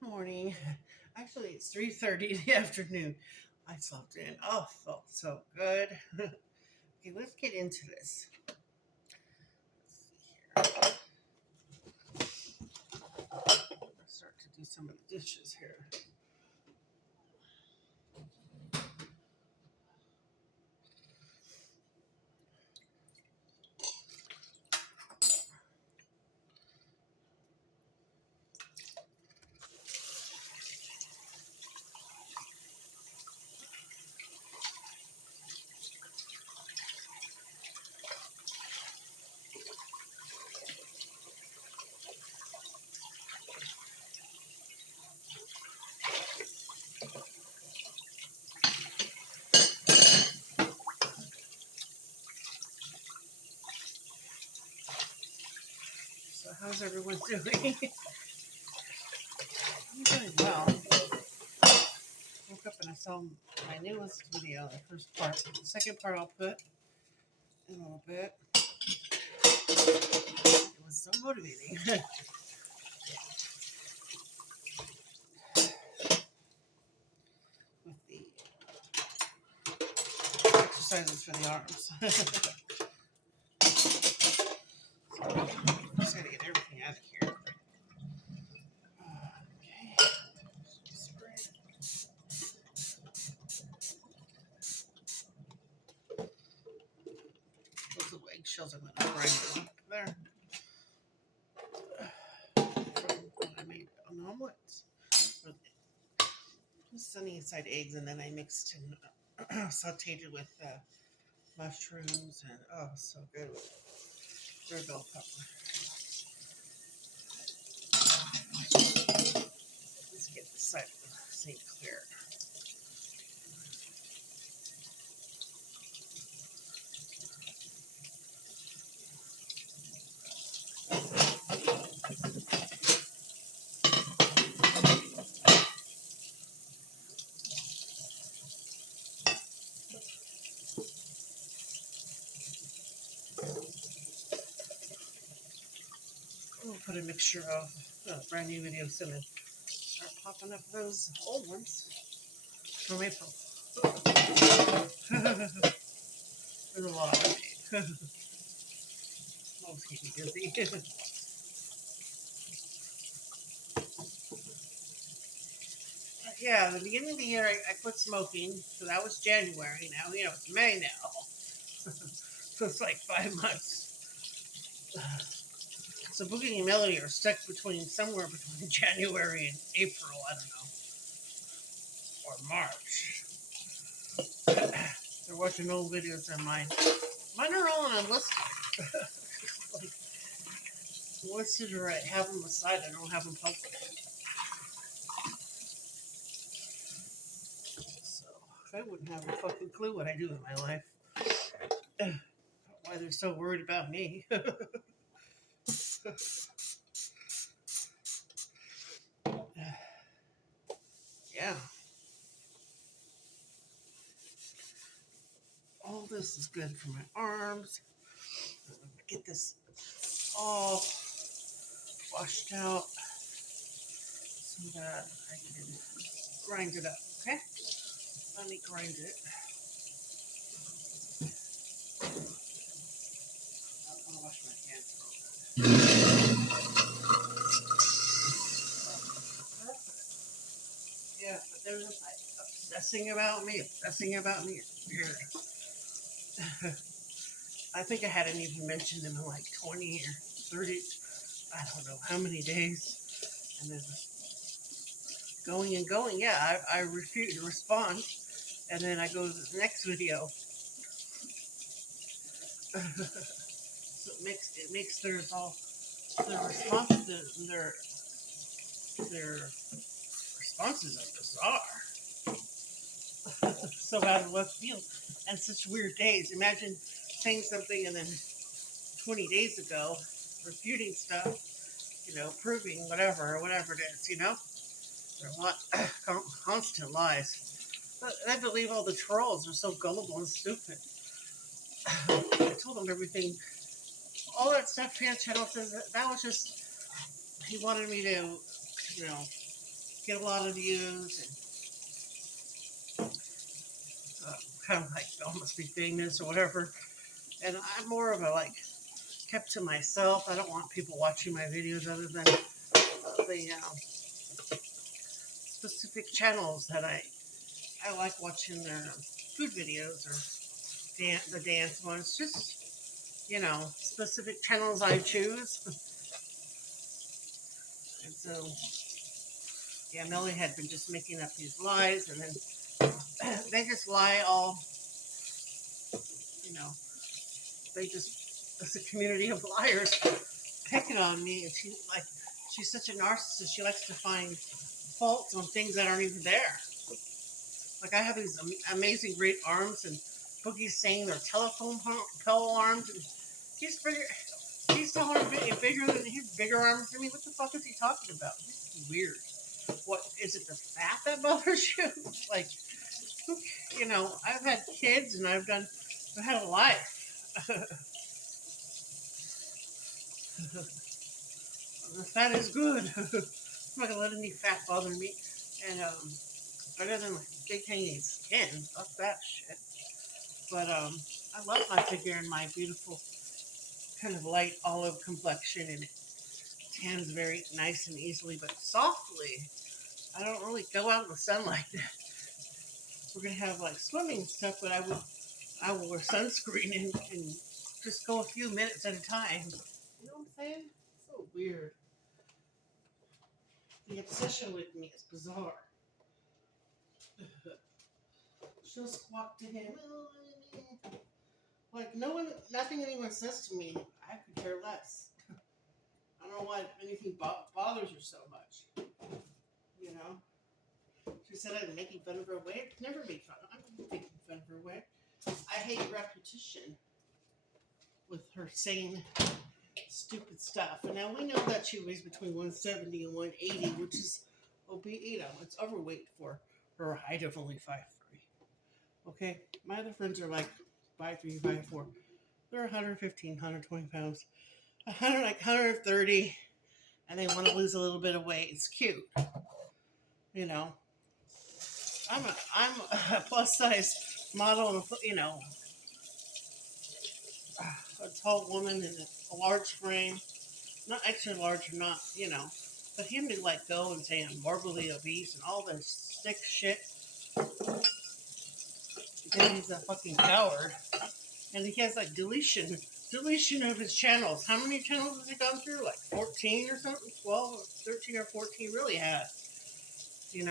Good morning. Actually, it's 3:30 in the afternoon. I slept in. Oh, felt so good. Okay, let's get into this. Let's see here. Let's start to do some of the dishes here. So, how's everyone doing? I'm doing well. Woke up and I saw my newest video, the first part. The second part I'll put in a little bit. It was so motivating. With the exercises for the arms. Just gotta get everything out of here. Okay. Spray. Those little eggshells I'm gonna grind them up there. When I made an omelet. Sunny side eggs, and then I mixed and sauteed it with mushrooms, and oh, so good. Red bell pepper. Let's get this side of the St. Clair. We'll put a mixture of brand new videos soon and start popping up those old ones from April. There's a lot I made. Most keep me busy. Yeah, the beginning of the year I quit smoking, so that was January. Now, it's May now. So it's like 5 months. So Boogie and Melody are stuck somewhere between January and April, I don't know, or March. They're watching old videos of mine. Mine are all unlisted. Like, listed or I have them aside, I don't have them public. So I wouldn't have a fucking clue what I do in my life. Why they're so worried about me. Yeah. All this is good for my arms. Get this all washed out so that I can grind it up. Okay? Let me grind it. I want to wash my hands real good. Yeah, but there's a obsessing about me. It's weird. I think I hadn't even mentioned them in like 20 or 30, I don't know how many days. And then going and going. Yeah, I refuse to respond. And then I go to the next video. So it makes theirs all their responses their responses are bizarre. So out of left field and such weird days. Imagine saying something and then 20 days ago refuting stuff, proving whatever it is, They're constant lies. But I believe all the trolls are so gullible and stupid. I told them everything. All that stuff Fan Channel says, that was just, he wanted me to, get a lot of views, and kind of like almost be famous or whatever. And I'm more of a like kept to myself. I don't want people watching my videos other than the specific channels that I like watching their food videos or the dance ones. Just, specific channels I choose. And so, yeah, Millie had been just making up these lies, and then they just lie all, you know, they just, it's a community of liars picking on me. And she's such a narcissist. She likes to find faults on things that aren't even there. Like, I have these amazing great arms, and Boogie's saying they're telephone pole arms, and he's telling me he's bigger arms than me. What the fuck is he talking about? This is weird. What is it? The fat that bothers you? Like, I've had kids and I've had a life. The fat is good. I'm not gonna let any fat bother me. And other than my big hanging skin, fuck that shit. But I love my figure and my beautiful kind of light olive complexion, and it tans very nice and easily, but softly. I don't really go out in the sun like that. We're gonna have like swimming and stuff, but I will wear sunscreen and just go a few minutes at a time. You know what I'm saying? It's so weird. The obsession with me is bizarre. She'll squawk to him. Like, nothing anyone says to me, I could care less. I don't know why anything bothers her so much. She said I'm making fun of her weight. Never made fun. I'm not making fun of her weight. I hate repetition with her saying stupid stuff. And now we know that she weighs between 170 and 180, which is it's overweight for her height of only 5'3". Okay, my other friends are like 5'3", 5'4". They're 115, 120 pounds, 130, and they want to lose a little bit of weight. It's cute, I'm a plus size model, a tall woman in a large frame, not extra large or not, but him to like go and say I'm morbidly obese and all this sick shit because he's a fucking coward, and he has like deletion of his channels. How many channels has he gone through? Like 14 or something? 12 or 13 or 14 really has, and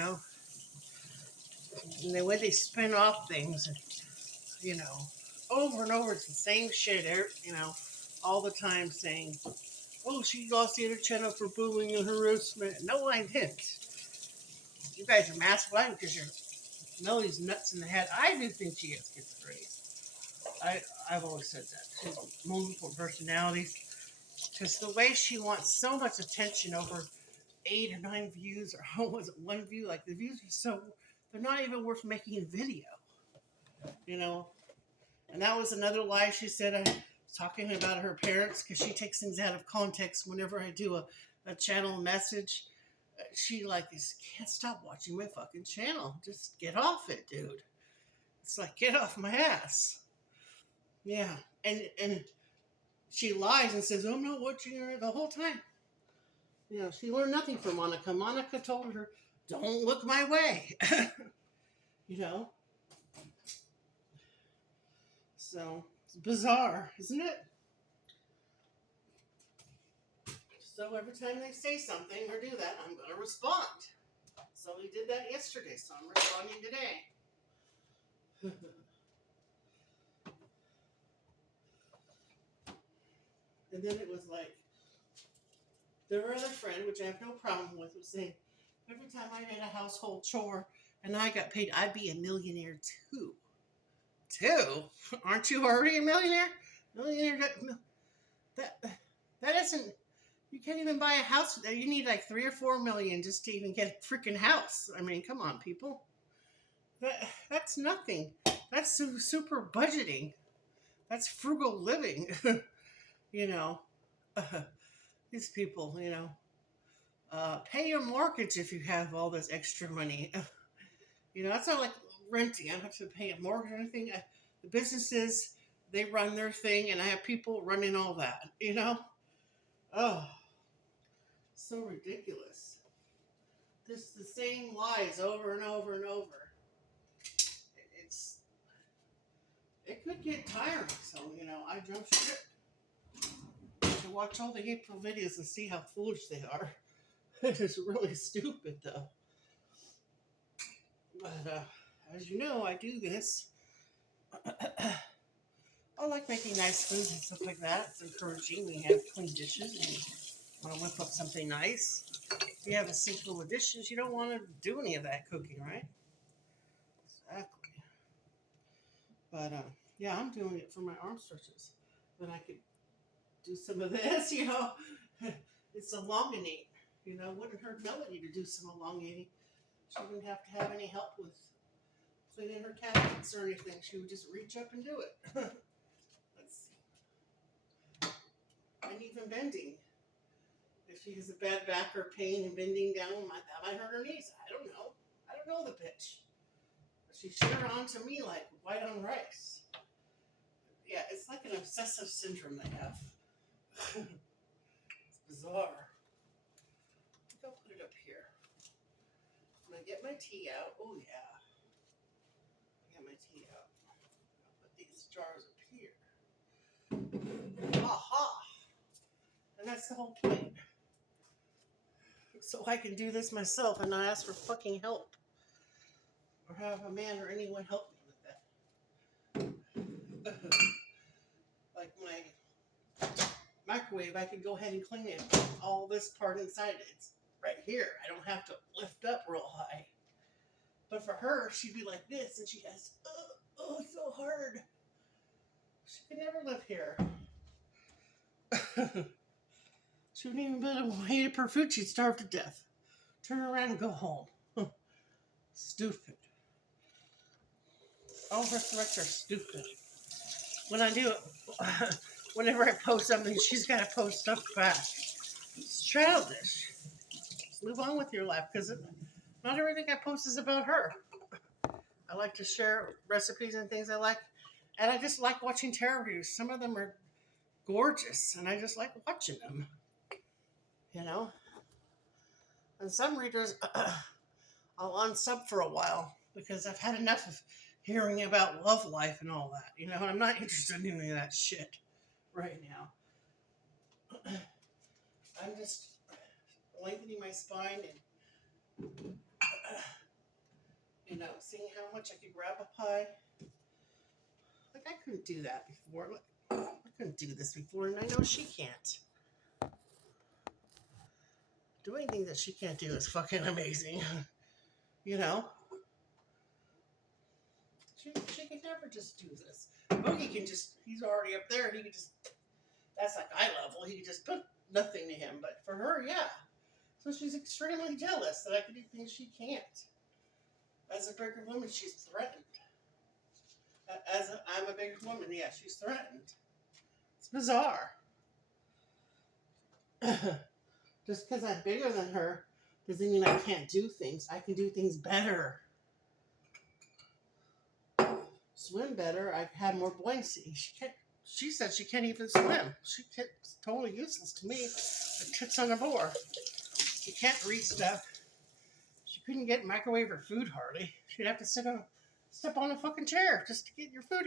the way they spin off things, over and over, it's the same shit, all the time saying, oh, she lost the other channel for bullying and harassment. No, I didn't. You guys are mass blind because Millie's nuts in the head. I do think she has schizophrenia. I've always said that. She's multiple personalities. Because the way she wants so much attention over 8 or 9 views, or how was it 1 view? Like, the views are they're not even worth making a video. And that was another lie she said. I was talking about her parents because she takes things out of context whenever I do a channel message. She can't stop watching my fucking channel. Just get off it, dude. It's like, get off my ass. Yeah. And she lies and says, I'm not watching her the whole time. She learned nothing from Monica. Monica told her, don't look my way. So, it's bizarre, isn't it? So every time they say something or do that, I'm going to respond. So we did that yesterday, so I'm responding today. And then it was like, their other friend, which I have no problem with, was saying, every time I did a household chore and I got paid, I'd be a millionaire too. Aren't you already a millionaire? That isn't. You can't even buy a house. You need like 3 or 4 million just to even get a freaking house. I mean, come on, people. That's nothing. That's super budgeting. That's frugal living. These people. Pay your mortgage if you have all this extra money. You know, that's not like renting. I don't have to pay a mortgage or anything. The businesses, they run their thing, and I have people running all that. You know? Oh, so ridiculous. This the same lies over and over and over. It's it could get tiring. So you know, I jump ship to watch all the April videos and see how foolish they are. It is really stupid though. But as you know, I do this. I like making nice foods and stuff like that. It's encouraging. We have clean dishes and you want to whip up something nice. If you have a sink full of dishes, you don't want to do any of that cooking, right? Exactly. But yeah, I'm doing it for my arm stretches. Then I could do some of this, you know. It's elongating. You know, wouldn't hurt Melody to do some elongating. She wouldn't have to have any help with cleaning her cabinets or anything. She would just reach up and do it. Let's see. And even bending. If she has a bad back or pain and bending down, that might hurt her knees. I don't know. I don't know the bitch. But she's sure on to me like white on rice. Yeah, it's like an obsessive syndrome they have. It's bizarre. I think I'll put it up here. I'm going to get my tea out. Oh, yeah. I got my tea out. I'll put these jars up here. Aha! And that's the whole point. So I can do this myself and not ask for fucking help. Or have a man or anyone help me with that. Like my microwave, I can go ahead and clean it. All this part inside it's right here. I don't have to lift up real high. But for her, she'd be like this, and she has, oh, it's so hard. She could never live here. She wouldn't even be able to eat up her food. She'd starve to death. Turn around and go home. Stupid. All her threats are stupid. When I do it, whenever I post something, she's got to post stuff back. It's childish. Just move on with your life, because not everything I post is about her. I like to share recipes and things I like. And I just like watching tarot reviews. Some of them are gorgeous, and I just like watching them. You know? And some readers, I'll unsub for a while because I've had enough of hearing about love life and all that. You know, and I'm not interested in any of that shit right now. I'm just lengthening my spine and, you know, seeing how much I could grab a pie. Like, I couldn't do that before. I couldn't do this before, and I know she can't. Doing things that she can't do is fucking amazing. You know? She can never just do this. Boogie can just, he's already up there. He can just, that's like eye level. He can just put nothing to him. But for her, yeah. So she's extremely jealous that I can do things she can't. As a bigger woman, she's threatened. I'm a bigger woman, yeah, she's threatened. It's bizarre. Just because I'm bigger than her doesn't mean I can't do things. I can do things better. Swim better. I have more buoyancy. She said she can't even swim. It's totally useless to me. The tits on the board. She can't read stuff. She couldn't get microwave her food hardly. She'd have to step on a fucking chair just to get your food.